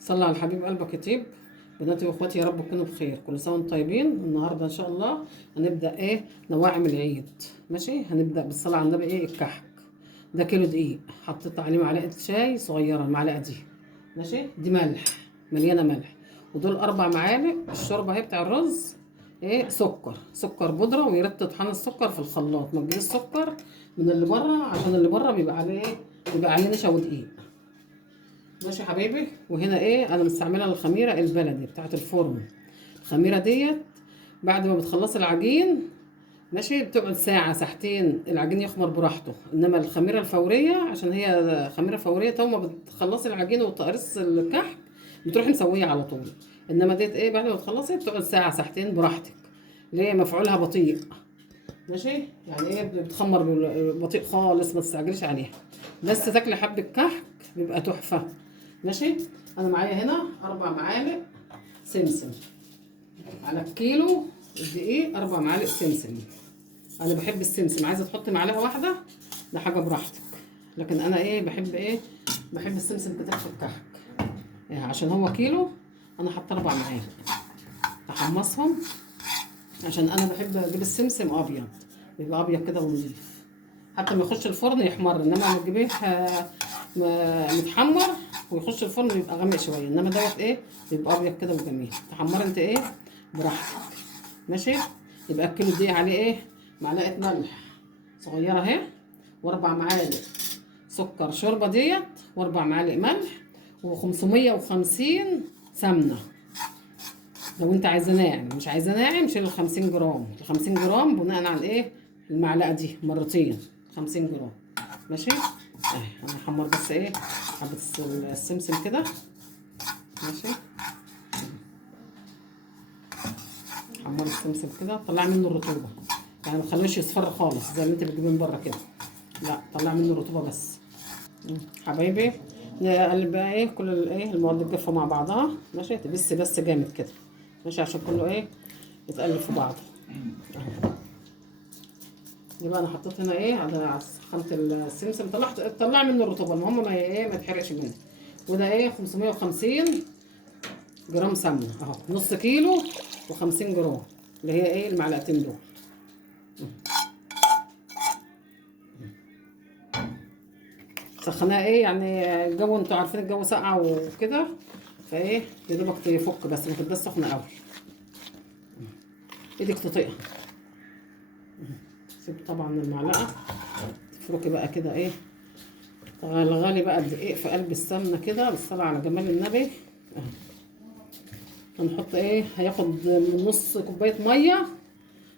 صلى على الحبيب قلبك يطيب. بناتي واخواتي يا رب تكونوا بخير، كل سنه وانتم طيبين. النهارده ان شاء الله هنبدا نواعم العيد. ماشي، هنبدا بالصلاه على النبي. الكحك ده كيلو دقيق، حطيت عليه معلقه شاي صغيره، المعلقه دي ماشي. دي ملح، مليانه ملح. ودول 4 معالق الشوربه اهي بتاع الرز. سكر بودره، ويا ريت تطحن السكر في الخلاط، ما تجيبش السكر من اللي بره، عشان اللي بره بيبقى عليه بيبقى عليه نشا ودقيق. ماشي يا حبايبي. وهنا انا مستعمله الخميره البلدي بتاعه الفرن. الخميره ديت بعد ما بتخلصي العجين ماشي بتقعد ساعه ساعتين العجين يخمر براحته. انما الخميره الفوريه عشان هي خميره فوريه، تو ما بتخلصي العجين وتقرص الكحك بتروحي مسويه على طول. انما ديت بعد ما تخلصي بتقعد ساعه ساعتين براحتك. ليه؟ مفعولها بطيء. ماشي، يعني بتخمر بطيء خالص، ما تستعجليش عليها. بس تاكلي حبه كحك بيبقى تحفه. ماشي. انا معايا هنا 4 معالق سمسم على الكيلو الدقيق. 4 معالق سمسم. انا بحب السمسم، عايزه تحطي معلقه واحده ده حاجه براحتك، لكن انا بحب السمسم كتير في الكحك. عشان هو كيلو انا حاطه 4 معالق. احمصهم عشان انا بحب اجيب السمسم ابيض، بيبقى ابيض كده ونضيف، حتى ما يخش الفرن يحمر. انما لما تجيبيه متحمر ويخش الفرن بيبقى غامق شويه. انما دوت بيبقى ابيض كده وجميل. تحمري انت براحتك. ماشي. يبقى الكيلو دي عليه معلقه ملح صغيره اهي، و4 معالق سكر شوربه ديت، و4 معالق ملح، و550 سمنه. لو انت عايزه ناعم، مش عايزه ناعم شيل ال50 جرام. ال50 جرام بناء على المعلقه دي مرتين 50 جرام. ماشي. انا هحمر بس حبه السمسم كده. ماشي. حمر السمسم كده، طلعي منه الرطوبه، يعني ما تخليهوش يصفر خالص زي اللي انت بتجيبيه من بره كده، لا طلعي منه الرطوبه بس. حبايبي نقلب بقى كل المواد الجافه مع بعضها. ماشي. تبس بس جامد كده. ماشي، عشان كله يتقلب في بعضه. يبقى انا حطيت هنا على سخنه السمسم، طلع منه الرطوبه، المهم ما ما يتحرقش منه. وده 550 جرام سمنه اهو، نص كيلو و50 جرام، اللي هي المعلقتين دول. سخناها يعني الجو انتوا عارفين الجو ساقع وكده، يا دوبك تفك بس، ما تبقاش سخنه قوي. ايدك تطيقها. سيب طبعا المعلقه، تفركي بقى كده تغلغلي بقى الدقيق في قلب السمنه كده بالصلاه على جمال النبي. هنحط هياخد من نص كوبايه ميه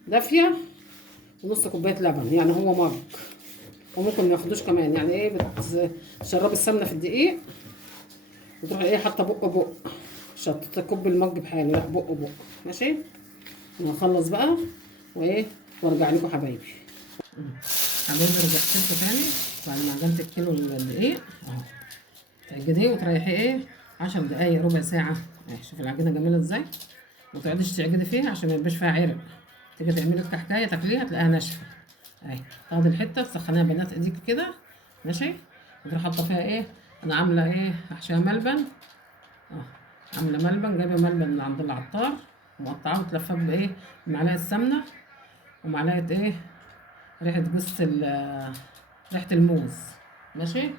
دافيه ونص كوبايه لبن، يعني هو مج، وممكن ما ياخدوش كمان. يعني بتشربي السمنه في الدقيق وتروحي حاطه بق مش هتكب المج بحاله، لا بق. ماشي. هنخلص بقى وارجع لكم حبايبي. حبايبي رجعت لكم تاني بعد ما عجنت الكيلو الدقيق اهو. تعجنيه وتريحيه 10 دقايق ربع ساعه. شوف العجينه جميله ازاي. ما تقعديش تعجني فيها عشان ما يبقاش فيها عرق. تيجي تعملي الكحكايه تاكليها تلاقيها ناشفه تاخدي الحته تسخنيها بنات ايديك كده. ماشي. وتروحي حاطه فيها انا عامله احشيها ملبن. عامله ملبن، جايبه ملبن من عند العطار ومقطعاه وتلفاه بمعلقه سمنه ومعلقه ريحه جوز ريحه الموز. ماشي.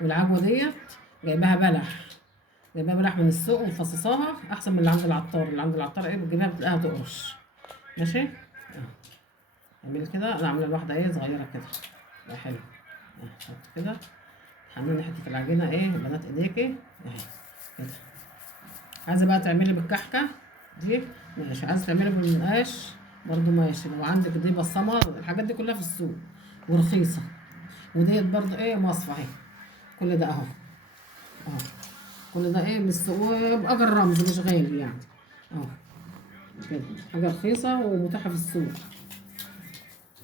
والعجوه ديت جايباها بلح من السوق ومفصصاها احسن من اللي عند العطار. اللي عند العطار بتجيبها بتلاقيها تقرش. ماشي. اعملي كده. انا عامله الواحده صغيره كده بقى حلو. حط كده، حملي حته العجينه بنات ايديكي كده. عايزه بقى تعملي بالكحكه دي ماشي، عايزه تعملي بالنقاش برضو ماشي. لو عندك دي بصمه، الحاجات دي كلها في السوق ورخيصه. وديت برضو مصفى كل ده اهو. كل ده من السوق وبأجر رمز، مش غالي يعني اهو كده. حاجه رخيصه ومتاحه في السوق.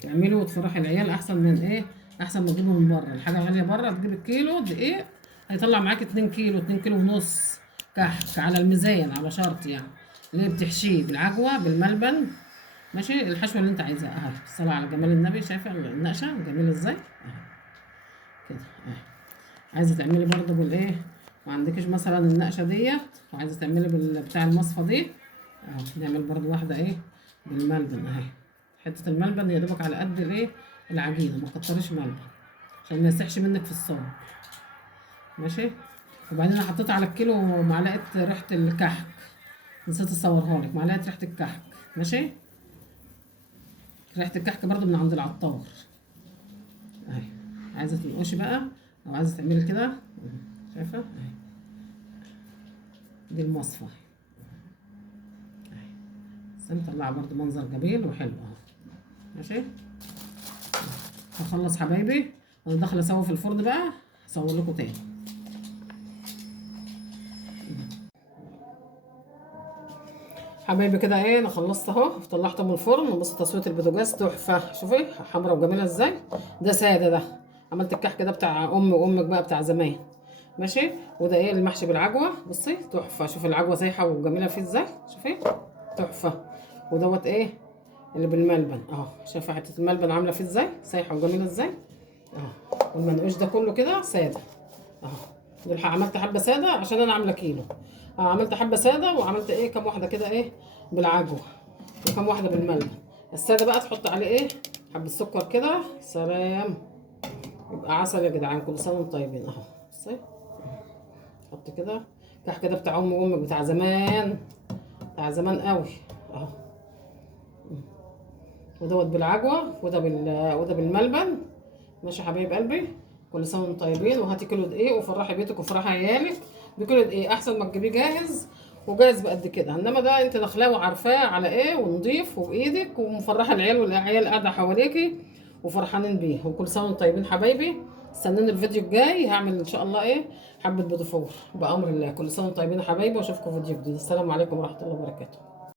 تعملي وتفرحي العيال احسن من احسن ما تجيبه من بره. الحاجه غاليه بره، تجيب الكيلو دقيق هيطلع معاك 2 كيلو 2 كيلو ونص كحك على الميزان، على شرط يعني. اللي بتحشيه بالعجوه بالملبن. ماشي. الحشوه اللي انت عايزاها اهي. الصلاه على جمال النبي. شايفه النقشه جميله ازاي كده عايزه تعملي برضه عندكيش مثلا النقشه ديت وعايزه تعملي بتاع المصفى دي اهو، نعمل برضو واحده ايه بالملبن اهي. حته الملبن يا دوبك على قد الايه العجينه، ما تكتريش ملبن عشان ما يسيحش منك في الصاج. ماشي. وبعدين انا حطيت على الكيلو معلقه ريحه الكحك، نسيت اصورها لك، معلقه ريحه الكحك. ماشي. ريحه الكحك برضو من عند العطار اهي. عايزه تنقشي بقى او عايزه تعملي كده، شايفه اهي، دي المصفى اهي. بس مطلعه برضو منظر جميل وحلو اهو. ماشي. هخلص حبايبي وانا داخله اسوي في الفرن بقى، هصور لكم تاني. حبايبي كده ايه، انا خلصت اهو، طلعته من الفرن. بص تسويه البوتاجاز تحفه، شوفي حمرا وجميله ازاي. ده ساده ده، عملت الكحك ده بتاع امي وامك بقى بتاع زمان. ماشي. وده ايه المحشي بالعجوه، بصي تحفه، شوفي العجوه سايحه وجميله فيه ازاي، شوفي تحفه. ودوت ايه اللي بالملبن اهو، شايفه حته الملبن عامله فيه ازاي، سايحه وجميله ازاي اهو. والمنقوش ده كله كده ساده اهو. عملت حبه ساده عشان انا عامله كيلو. عملت حبه ساده وعملت ايه كام واحده كده ايه بالعجوه، وكام واحده بالملبن. الساده بقى تحط عليه ايه حبه سكر كده، سلام، يبقى عسل يا جدعان. كل سنه وانتم طيبين اهو. بصي حط كده كحك كده بتاع امي وامك بتاع زمان، بتاع زمان قوي اهو. ودوت بالعجوه وده بالملبن. ماشي حبايب قلبي، كل سنه وانتم طيبين. وهاتي كيلو دقيق وفرحي بيتك وفرحي عيالك بكيلو دقيق، احسن ما تجيبيه جاهز وجاهز بقد كده. انما ده انت داخلاه وعارفاه على ايه ونضيف وبايدك ومفرحه العيال، والعيال قاعده حواليكي وفرحانين بيه. وكل سنه وانتم طيبين حبايبي. استنوني الفيديو الجاي، هعمل ان شاء الله ايه حبه بيض فور بامر الله. كل سنه وانتم طيبين يا حبايبي، واشوفكم في فيديو جديد. السلام عليكم ورحمه الله وبركاته.